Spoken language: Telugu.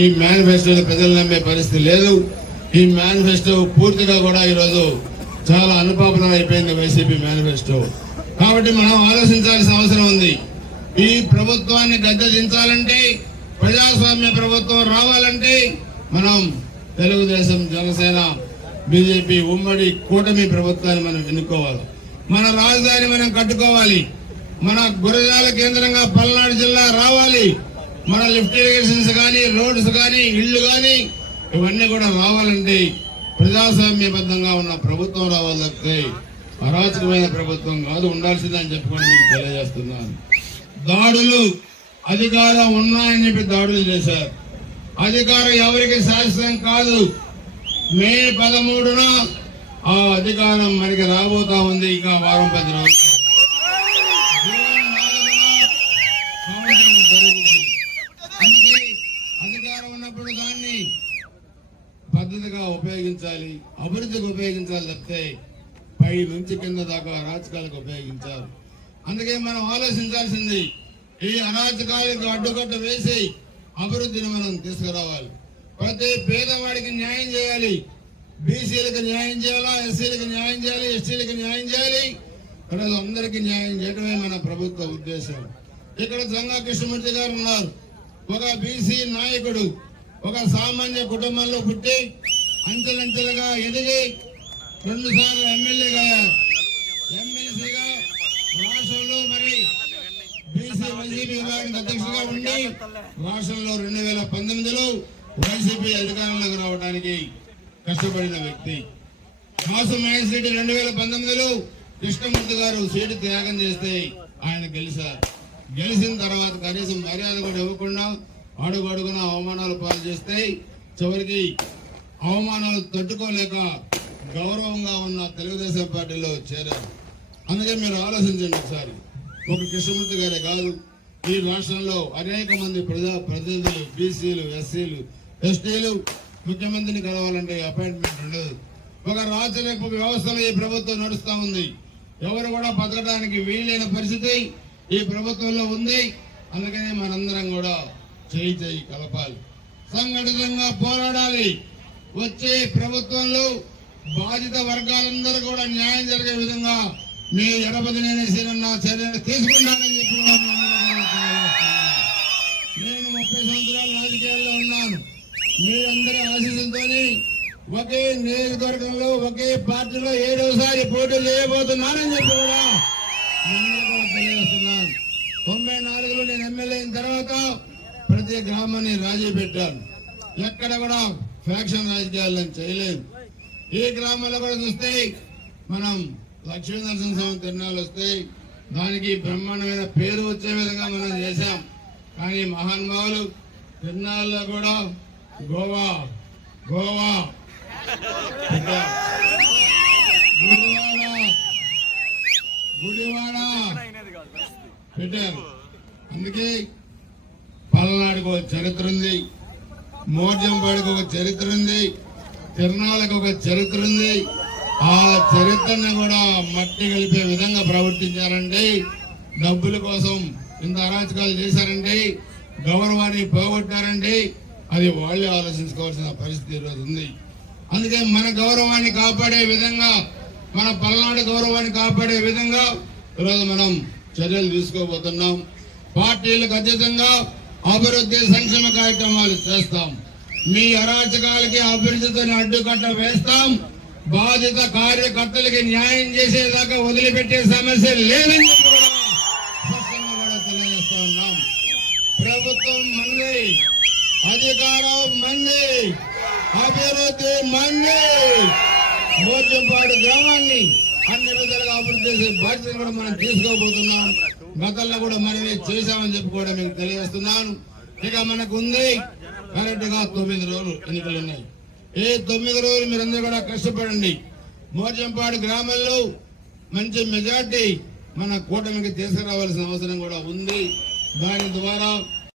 ఈ మేనిఫెస్టోని ప్రజలు నమ్మే పరిస్థితి లేదు. ఈ మేనిఫెస్టో పూర్తిగా కూడా ఈరోజు చాలా అనుపాపనం అయిపోయింది వైసీపీ మేనిఫెస్టో. కాబట్టి మనం ఆలోచించాల్సిన అవసరం ఉంది. ఈ ప్రభుత్వాన్ని గద్దె దించాలంటే, ప్రజాస్వామ్య ప్రభుత్వం రావాలంటే మనం తెలుగుదేశం, జనసేన, బీజేపీ ఉమ్మడి కూటమి ప్రభుత్వాన్ని మనం ఎన్నుకోవాలి. మన రాజధాని మనం కట్టుకోవాలి. మన గురజాల కేంద్రంగా పల్నాడు జిల్లా రావాలి. మన లిఫ్ట్ ఇరిగేషన్స్ కానీ, రోడ్స్ కానీ, ఇళ్లు కానీ ఇవన్నీ కూడా రావాలంటే ప్రజాస్వామ్యబద్ధంగా ఉన్న ప్రభుత్వం రావాలి తప్పితే అరాచకమైన ప్రభుత్వం కాదు ఉండాల్సిందని చెప్పుకొని మీకు తెలియజేస్తున్నాను. దాడులు అధికారం ఉన్నాయని చెప్పి దాడులు చేశారు. అధికారం ఎవరికి శాశ్వతం కాదు. మే 13న ఆ అధికారం మనకి రాబోతా ఉంది. ఇంకా వారం 10 రోజులు. అందుకే అధికారం ఉన్నప్పుడు దాన్ని పద్ధతిగా ఉపయోగించాలి, అభివృద్ధికి ఉపయోగించాలి తప్పితే పై నుంచి కింద దాకా అరాచకాలకు ఉపయోగించాలి. అందుకే మనం ఆలోచించాల్సింది ఈ అరాచకాలకు అడ్డుకట్ట వేసి అభివృద్ధిని మనం తీసుకురావాలి. ప్రతి పేదవాడికి న్యాయం చేయాలి. బీసీలకు న్యాయం చేయాలా, ఎస్సీలకు న్యాయం చేయాలి, ఎస్టీలకు న్యాయం చేయాలి. అందరికీ న్యాయం చేయడమే మన ప్రభుత్వ ఉద్దేశం. ఇక్కడ జంగా కృష్ణమూర్తి గారు ఉన్నారు. ఒక బీసీ నాయకుడు ఒక సామాన్య కుటుంబంలో పుట్టి అంచెలంచెలుగా ఎదిగి 2 సార్లు ఎమ్మెల్యేగా, ఎమ్మెల్సీగా రాష్ట్రంలో మరి బీసీ వైసీపీ విభాగానికి అధ్యక్షుడిగా ఉండి రాష్ట్రంలో 2019లో వైసీపీ అధికారంలోకి రావడానికి కష్టపడిన వ్యక్తి. కాసు మహేష్ రెడ్డి 2019లో కృష్ణమూర్తి గారు సీటు త్యాగం చేస్తే ఆయన గెలిచారు. గెలిచిన తర్వాత కనీసం మర్యాద కూడా ఇవ్వకుండా అడుగడుగున అవమానాలు పాలు చేస్తే చివరికి అవమానాలు తట్టుకోలేక గౌరవంగా ఉన్న తెలుగుదేశం పార్టీలో చేరారు. అందుకే మీరు ఆలోచించండి ఒకసారి. ఒక కృష్ణమూర్తి గారే కాదు, ఈ రాష్ట్రంలో అనేక మంది ప్రతినిధులు, బీసీలు, ఎస్సీలు, ఎస్టీలు ముఖ్యమంత్రిని కలవాలంటే అపాయింట్మెంట్ ఉండదు. ఒక రాచరిక వ్యవస్థలో ఈ ప్రభుత్వం నడుస్తా ఉంది. ఎవరు కూడా బతకడానికి వీలైన పరిస్థితి ఈ ప్రభుత్వంలో ఉంది. అందుకనే మనందరం కూడా చేయి కలపాలి, సంఘటితంగా పోరాడాలి. వచ్చే ప్రభుత్వంలో బాధిత వర్గాలందరూ కూడా న్యాయం జరిగే విధంగా మీ ఎడబదినేసిన చర్యలు తీసుకుంటానని చెప్పి నేను 30 సంవత్సరాలు రాజకీయాల్లో ఉన్నాను. మీ అందరి ఆశీస్సులతో ఒకే నియోజకవర్గంలో ఒకే పార్టీలో 7వసారి పోటీ చేయబోతున్నానని చెప్పి కూడా తెలియజేస్తున్నాను. 94లో నేను ఎమ్మెల్యే అయిన తర్వాత ప్రతి గ్రామాన్ని రాజీ పెట్టాను. ఎక్కడ కూడా ఫ్యాక్షన్ రాజకీయాలను చేయలేదు. ఈ గ్రామంలో కూడా చూస్తే మనం లక్ష్మీ నరసింహస్వామి తిరునాళ్ళు వస్తే దానికి బ్రహ్మాండమైన పేరు వచ్చే విధంగా మనం చేశాం. కానీ మహానుభావులు తిరునాళ్ళలో కూడా గోవా గుడివాడ పెట్టారు. అందుకే పల్నాడుకు ఒక చరిత్ర ఉంది, మోర్జంపాడికి ఒక చరిత్ర ఉంది, తిరునాళ్ళకు ఒక చరిత్ర ఉంది. ఆ చరిత్రను కూడా మట్టి కలిపే విధంగా ప్రవర్తించారంటే, డబ్బుల కోసం ఇంత అరాచకాలు చేశారంటే, గౌరవాన్ని పోగొట్టారంటే అది వాళ్ళే ఆలోచించుకోవాల్సిన పరిస్థితి ఈరోజు ఉంది. అందుకే మన గౌరవాన్ని కాపాడే విధంగా, మన పల్నాడు గౌరవాన్ని కాపాడే విధంగా ఈరోజు మనం చర్యలు తీసుకోబోతున్నాం. పార్టీలకు అతీతంగా అభివృద్ధి సంక్షేమ కార్యక్రమాలు చేస్తాం. మీ అరాచకాలకి అభివృద్ధితో అడ్డుకట్ట వేస్తాం. బాధిత కార్యకర్తలకి న్యాయం చేసేదాకా వదిలిపెట్టే సమస్య లేదని కూడా స్పష్టంగా కూడా తెలియజేస్తా ఉన్నాం. ప్రభుత్వం మంది, అధికారం మంది, అభివృద్ధి మంది. మోర్జంపాడు గ్రామాన్ని అన్ని విధాలుగా అభివృద్ధి చేసే బాధ్యత కూడా మనం తీసుకోబోతున్నాం. గతంలో కూడా మనమే చేశామని చెప్పి కూడా మీకు తెలియజేస్తున్నాను. ఇక మనకు ఉంది కరెక్ట్ గా 9 రోజులు ఎన్నికలు ఉన్నాయి. ఈ 9 రోజులు మీరందరూ కూడా కష్టపడండి. మోర్జంపాడు గ్రామంలో మంచి మెజార్టీ మన కూటమికి తీసుకురావాల్సిన అవసరం కూడా ఉంది. దాని ద్వారా